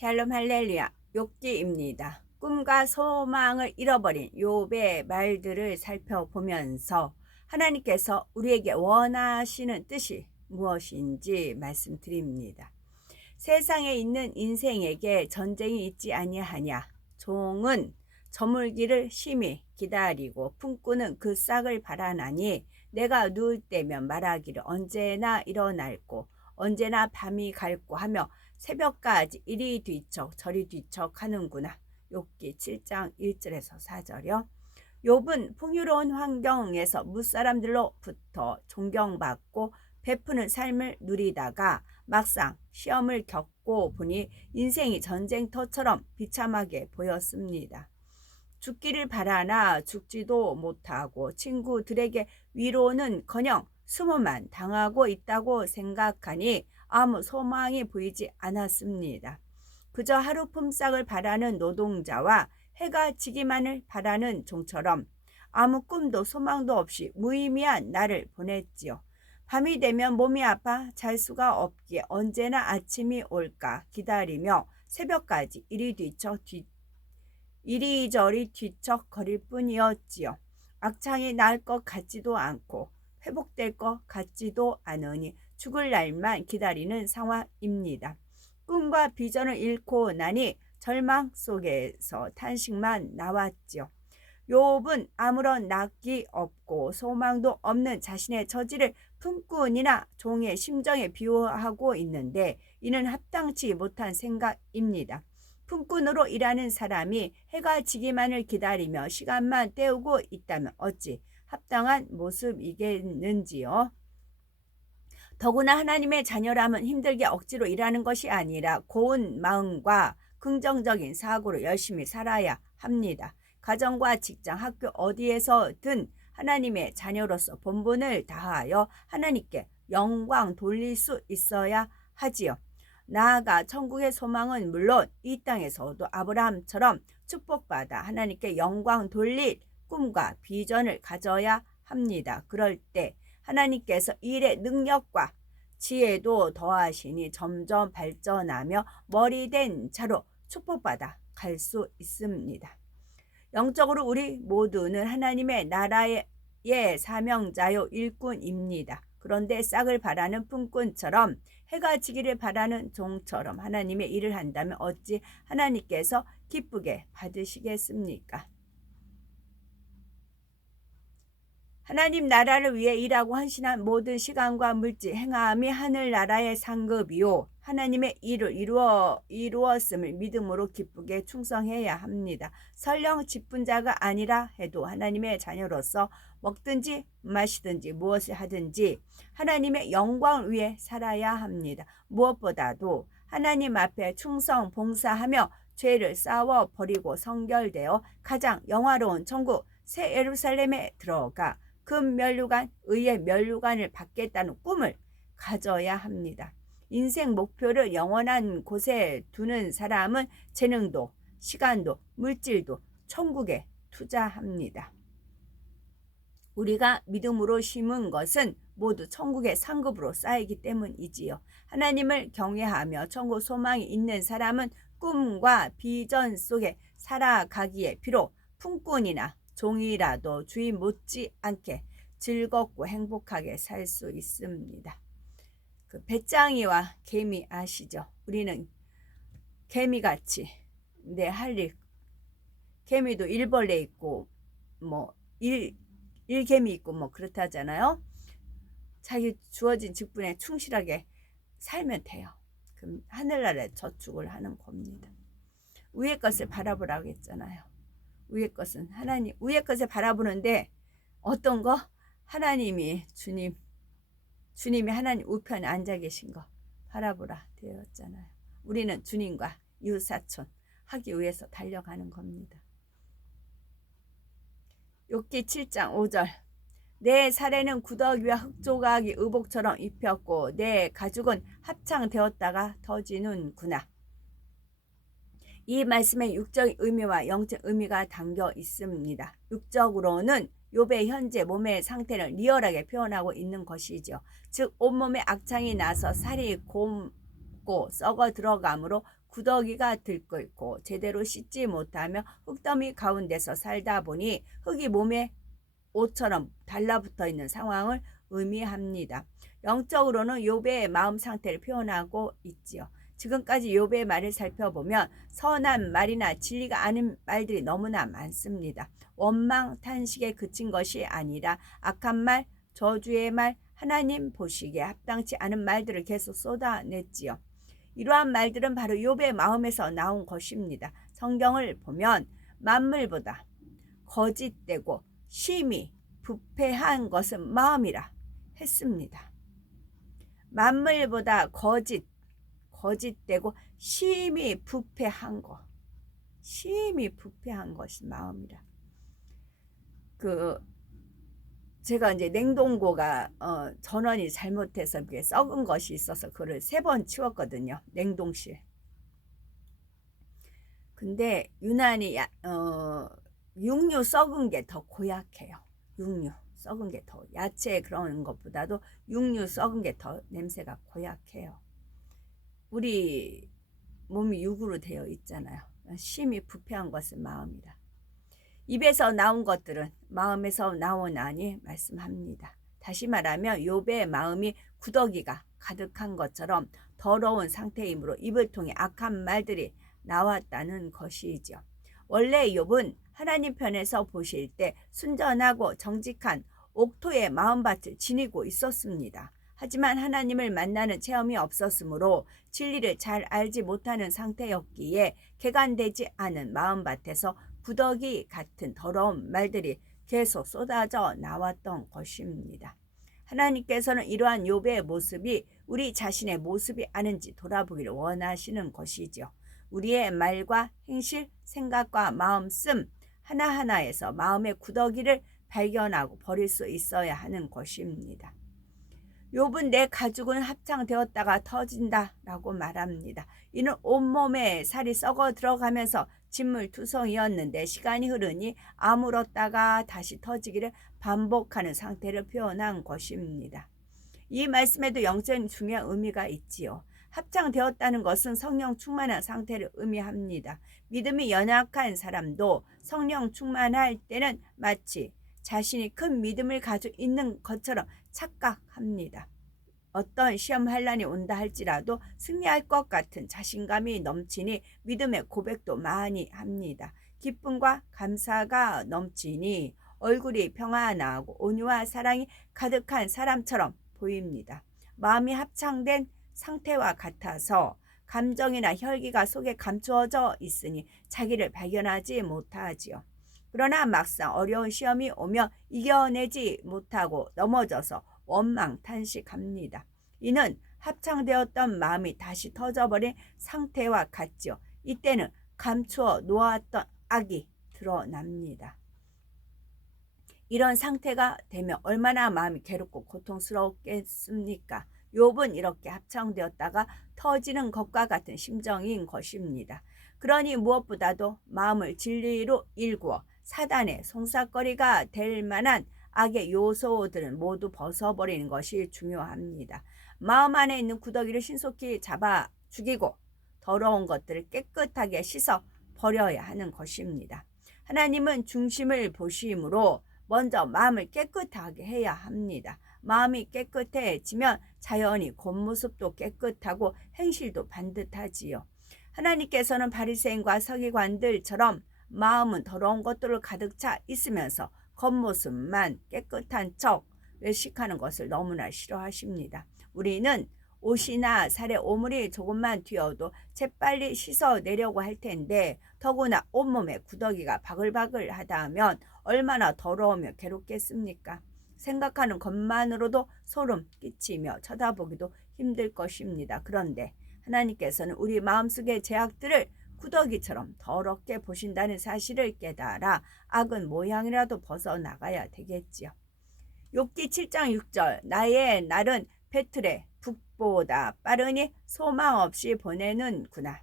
샬롬 할렐루야. 욥기입니다. 꿈과 소망을 잃어버린 욥의 말들을 살펴보면서 하나님께서 우리에게 원하시는 뜻이 무엇인지 말씀드립니다. 세상에 있는 인생에게 전쟁이 있지 아니하냐. 종은 저물기를 심히 기다리고 품꾼은 그 싹을 바라나니 내가 누울 때면 말하기를 언제나 일어날고 언제나 밤이 갈고 하며 새벽까지 이리 뒤척 저리 뒤척 하는구나. 욥기 7장 1절에서 4절이요. 욥은 풍요로운 환경에서 무사람들로부터 존경받고 베푸는 삶을 누리다가 막상 시험을 겪고 보니 인생이 전쟁터처럼 비참하게 보였습니다. 죽기를 바라나 죽지도 못하고 친구들에게 위로는커녕 수모만 당하고 있다고 생각하니 아무 소망이 보이지 않았습니다. 그저 하루 품삯을 바라는 노동자와 해가 지기만을 바라는 종처럼 아무 꿈도 소망도 없이 무의미한 날을 보냈지요. 밤이 되면 몸이 아파 잘 수가 없기에 언제나 아침이 올까 기다리며 새벽까지 이리저리 뒤척거릴 뿐이었지요. 악창이 날 것 같지도 않고 회복될 것 같지도 않으니 죽을 날만 기다리는 상황입니다. 꿈과 비전을 잃고 나니 절망 속에서 탄식만 나왔지요. 욥은 아무런 낙이 없고 소망도 없는 자신의 처지를 품꾼이나 종의 심정에 비유하고 있는데 이는 합당치 못한 생각입니다. 품꾼으로 일하는 사람이 해가 지기만을 기다리며 시간만 때우고 있다면 어찌 합당한 모습이겠는지요. 더구나 하나님의 자녀라면 힘들게 억지로 일하는 것이 아니라 고운 마음과 긍정적인 사고로 열심히 살아야 합니다. 가정과 직장, 학교 어디에서든 하나님의 자녀로서 본분을 다하여 하나님께 영광 돌릴 수 있어야 하지요. 나아가 천국의 소망은 물론 이 땅에서도 아브라함처럼 축복받아 하나님께 영광 돌릴 꿈과 비전을 가져야 합니다. 그럴 때 하나님께서 일의 능력과 지혜도 더하시니 점점 발전하며 머리된 자로 축복받아 갈 수 있습니다. 영적으로 우리 모두는 하나님의 나라의 사명자요 일꾼입니다. 그런데 싹을 바라는 품꾼처럼 해가 지기를 바라는 종처럼 하나님의 일을 한다면 어찌 하나님께서 기쁘게 받으시겠습니까? 하나님 나라를 위해 일하고 헌신한 모든 시간과 물질, 행함이 하늘나라의 상급이요 하나님의 일을 이루었음을 믿음으로 기쁘게 충성해야 합니다. 설령 직분자가 아니라 해도 하나님의 자녀로서 먹든지 마시든지 무엇을 하든지 하나님의 영광을 위해 살아야 합니다. 무엇보다도 하나님 앞에 충성 봉사하며 죄를 싸워버리고 성결되어 가장 영화로운 천국 새 예루살렘에 들어가 금 면류관, 의의 면류관을 받겠다는 꿈을 가져야 합니다. 인생 목표를 영원한 곳에 두는 사람은 재능도, 시간도, 물질도 천국에 투자합니다. 우리가 믿음으로 심은 것은 모두 천국의 상급으로 쌓이기 때문이지요. 하나님을 경외하며 천국 소망이 있는 사람은 꿈과 비전 속에 살아가기에 비록 품꾼이나 종이라도 주인 못지않게 즐겁고 행복하게 살 수 있습니다. 그 배짱이와 개미 아시죠? 우리는 개미같이 할 일, 개미도 일벌레 있고 일개미 있고 그렇다잖아요. 자기 주어진 직분에 충실하게 살면 돼요. 그럼 하늘나라에 저축을 하는 겁니다. 위의 것을 바라보라고 했잖아요. 위의 것은 하나님, 위의 것을 바라보는데 어떤 거? 하나님이 주님이 하나님 우편에 앉아 계신 거 바라보라 되었잖아요. 우리는 주님과 이웃사촌 하기 위해서 달려가는 겁니다. 욥기 7장 5절 내 살에는 구더기와 흙조각이 의복처럼 입혔고 내 가죽은 합창되었다가 터지는구나. 이 말씀에 육적 의미와 영적 의미가 담겨 있습니다. 육적으로는 욥의 현재 몸의 상태를 리얼하게 표현하고 있는 것이죠. 즉 온몸에 악창이 나서 살이 썩고 썩어 들어가므로 구더기가 들끓고 제대로 씻지 못하며 흙더미 가운데서 살다 보니 흙이 몸에 옷처럼 달라붙어 있는 상황을 의미합니다. 영적으로는 욥의 마음 상태를 표현하고 있지요. 지금까지 욥의 말을 살펴보면 선한 말이나 진리가 아닌 말들이 너무나 많습니다. 원망, 탄식에 그친 것이 아니라 악한 말, 저주의 말, 하나님 보시기에 합당치 않은 말들을 계속 쏟아냈지요. 이러한 말들은 바로 욥의 마음에서 나온 것입니다. 성경을 보면 만물보다 거짓되고 심히 부패한 것은 마음이라 했습니다. 만물보다 거짓되고 심히 부패한 것이 마음이라. 제가 이제 냉동고가 전원이 잘못해서 그게 썩은 것이 있어서 그걸 3번 치웠거든요. 냉동실. 근데 유난히 육류 썩은 게 더 고약해요. 육류 썩은 게 더, 야채 그런 것보다도 육류 썩은 게 더 냄새가 고약해요. 우리 몸이 육으로 되어 있잖아요. 심히 부패한 것은 마음이라. 입에서 나온 것들은 마음에서 나오나니 말씀합니다. 다시 말하면 욥의 마음이 구더기가 가득한 것처럼 더러운 상태이므로 입을 통해 악한 말들이 나왔다는 것이죠. 원래 욥은 하나님 편에서 보실 때 순전하고 정직한 옥토의 마음밭을 지니고 있었습니다. 하지만 하나님을 만나는 체험이 없었으므로 진리를 잘 알지 못하는 상태였기에 개간되지 않은 마음밭에서 구더기 같은 더러운 말들이 계속 쏟아져 나왔던 것입니다. 하나님께서는 이러한 욥의 모습이 우리 자신의 모습이 아닌지 돌아보기를 원하시는 것이죠. 우리의 말과 행실, 생각과 마음씀 하나하나에서 마음의 구더기를 발견하고 버릴 수 있어야 하는 것입니다. 욥은 내 가죽은 합창되었다가 터진다 라고 말합니다. 이는 온몸에 살이 썩어 들어가면서 진물투성이었는데 시간이 흐르니 아물었다가 다시 터지기를 반복하는 상태를 표현한 것입니다. 이 말씀에도 영적인 중요한 의미가 있지요. 합창되었다는 것은 성령 충만한 상태를 의미합니다. 믿음이 연약한 사람도 성령 충만할 때는 마치 자신이 큰 믿음을 가지고 있는 것처럼 착각합니다. 어떤 시험 환란이 온다 할지라도 승리할 것 같은 자신감이 넘치니 믿음의 고백도 많이 합니다. 기쁨과 감사가 넘치니 얼굴이 평안하고 온유와 사랑이 가득한 사람처럼 보입니다. 마음이 합창된 상태와 같아서 감정이나 혈기가 속에 감추어져 있으니 자기를 발견하지 못하지요. 그러나 막상 어려운 시험이 오며 이겨내지 못하고 넘어져서 원망탄식합니다. 이는 합창되었던 마음이 다시 터져버린 상태와 같죠. 이때는 감추어 놓았던 악이 드러납니다. 이런 상태가 되면 얼마나 마음이 괴롭고 고통스럽겠습니까? 욥은 이렇게 합창되었다가 터지는 것과 같은 심정인 것입니다. 그러니 무엇보다도 마음을 진리로 일구어 사단의 송사거리가 될 만한 악의 요소들은 모두 벗어버리는 것이 중요합니다. 마음 안에 있는 구더기를 신속히 잡아 죽이고 더러운 것들을 깨끗하게 씻어 버려야 하는 것입니다. 하나님은 중심을 보심으로 먼저 마음을 깨끗하게 해야 합니다. 마음이 깨끗해지면 자연히 겉모습도 깨끗하고 행실도 반듯하지요. 하나님께서는 바리새인과 서기관들처럼 마음은 더러운 것들을 가득 차 있으면서 겉모습만 깨끗한 척 외식하는 것을 너무나 싫어하십니다. 우리는 옷이나 살에 오물이 조금만 튀어도 재빨리 씻어내려고 할 텐데 더구나 온몸에 구더기가 바글바글 하다면 얼마나 더러우며 괴롭겠습니까? 생각하는 것만으로도 소름 끼치며 쳐다보기도 힘들 것입니다. 그런데 하나님께서는 우리 마음속의 죄악들을 구더기처럼 더럽게 보신다는 사실을 깨달아 악은 모양이라도 벗어나가야 되겠지요. 욥기 7장 6절 나의 날은 배틀의 북보다 빠르니 소망 없이 보내는구나.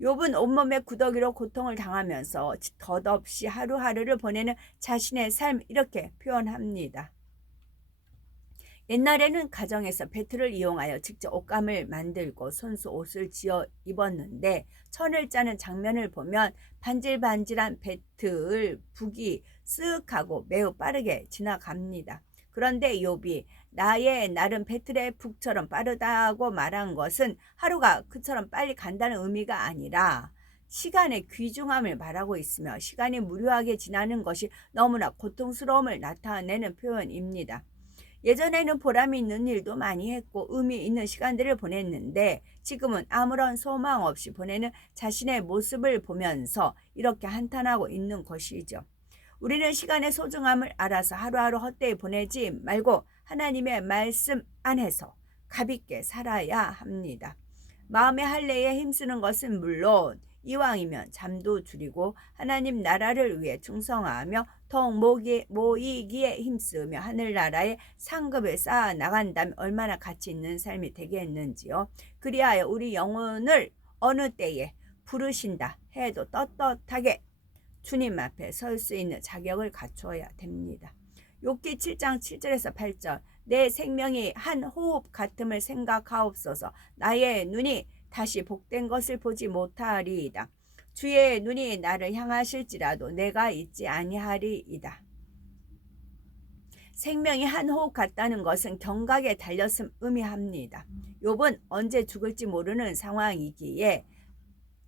욥은 온몸의 구더기로 고통을 당하면서 덧없이 하루하루를 보내는 자신의 삶 이렇게 표현합니다. 옛날에는 가정에서 배틀을 이용하여 직접 옷감을 만들고 손수 옷을 지어 입었는데 천을 짜는 장면을 보면 반질반질한 배틀 북이 쓱하고 매우 빠르게 지나갑니다. 그런데 욥이 나의 날은 배틀의 북처럼 빠르다고 말한 것은 하루가 그처럼 빨리 간다는 의미가 아니라 시간의 귀중함을 말하고 있으며 시간이 무료하게 지나는 것이 너무나 고통스러움을 나타내는 표현입니다. 예전에는 보람 있는 일도 많이 했고 의미 있는 시간들을 보냈는데 지금은 아무런 소망 없이 보내는 자신의 모습을 보면서 이렇게 한탄하고 있는 것이죠. 우리는 시간의 소중함을 알아서 하루하루 헛되이 보내지 말고 하나님의 말씀 안에서 가볍게 살아야 합니다. 마음의 할례에 힘쓰는 것은 물론 이왕이면 잠도 줄이고 하나님 나라를 위해 충성하며 더욱 모이기에 힘쓰며 하늘나라의 상급을 쌓아 나간다면 얼마나 가치 있는 삶이 되겠는지요. 그리하여 우리 영혼을 어느 때에 부르신다 해도 떳떳하게 주님 앞에 설 수 있는 자격을 갖춰야 됩니다. 욥기 7장 7절에서 8절 내 생명이 한 호흡 같음을 생각하옵소서. 나의 눈이 다시 복된 것을 보지 못하리이다. 주의 눈이 나를 향하실지라도 내가 잊지 아니하리이다. 생명이 한 호흡 같다는 것은 경각에 달렸음 의미합니다. 욥은 언제 죽을지 모르는 상황이기에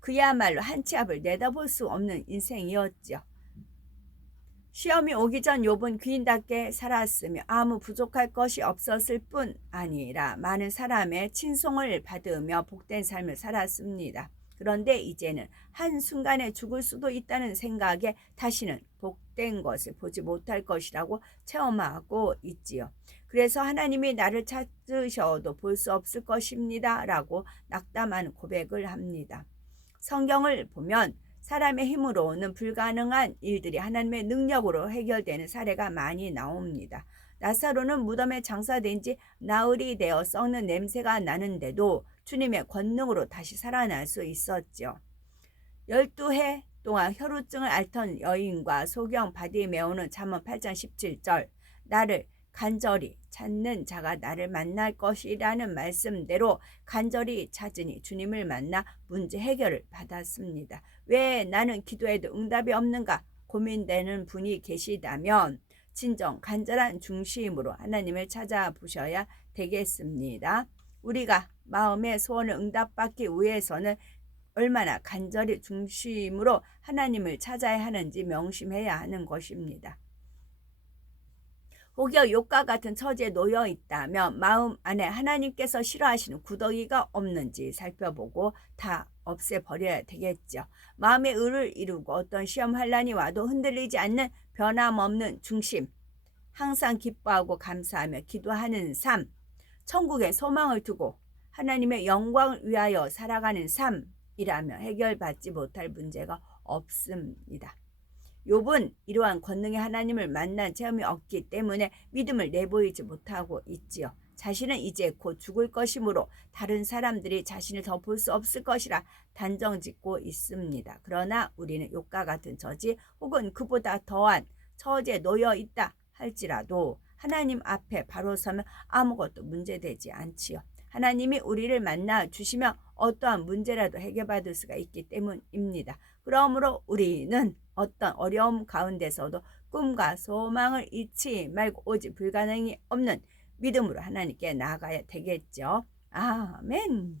그야말로 한 치 앞을 내다볼 수 없는 인생이었죠. 시험이 오기 전 욥은 귀인답게 살았으며 아무 부족할 것이 없었을 뿐 아니라 많은 사람의 친송을 받으며 복된 삶을 살았습니다. 그런데 이제는 한순간에 죽을 수도 있다는 생각에 다시는 복된 것을 보지 못할 것이라고 체험하고 있지요. 그래서 하나님이 나를 찾으셔도 볼 수 없을 것입니다 라고 낙담한 고백을 합니다. 성경을 보면 사람의 힘으로는 불가능한 일들이 하나님의 능력으로 해결되는 사례가 많이 나옵니다. 나사로는 무덤에 장사된 지 나흘이 되어 썩는 냄새가 나는데도 주님의 권능으로 다시 살아날 수 있었죠. 12해 동안 혈우증을 앓던 여인과 소경 바디메오는 잠언 8장 17절 나를 간절히 찾는 자가 나를 만날 것이라는 말씀대로 간절히 찾으니 주님을 만나 문제 해결을 받았습니다. 왜 나는 기도해도 응답이 없는가 고민되는 분이 계시다면 진정 간절한 중심으로 하나님을 찾아보셔야 되겠습니다. 우리가 마음의 소원을 응답받기 위해서는 얼마나 간절히 중심으로 하나님을 찾아야 하는지 명심해야 하는 것입니다. 혹여 욥과 같은 처지에 놓여 있다면 마음 안에 하나님께서 싫어하시는 구더기가 없는지 살펴보고 다 없애버려야 되겠죠. 마음의 의를 이루고 어떤 시험 환난이 와도 흔들리지 않는 변함없는 중심, 항상 기뻐하고 감사하며 기도하는 삶, 천국에 소망을 두고 하나님의 영광을 위하여 살아가는 삶이라면 해결받지 못할 문제가 없습니다. 욥은 이러한 권능의 하나님을 만난 체험이 없기 때문에 믿음을 내보이지 못하고 있지요. 자신은 이제 곧 죽을 것이므로 다른 사람들이 자신을 더 볼 수 없을 것이라 단정짓고 있습니다. 그러나 우리는 욥과 같은 처지 혹은 그보다 더한 처지에 놓여 있다 할지라도 하나님 앞에 바로 서면 아무것도 문제되지 않지요. 하나님이 우리를 만나 주시면 어떠한 문제라도 해결받을 수가 있기 때문입니다. 그러므로 우리는 어떤 어려움 가운데서도 꿈과 소망을 잃지 말고 오직 불가능이 없는 믿음으로 하나님께 나아가야 되겠죠. 아멘.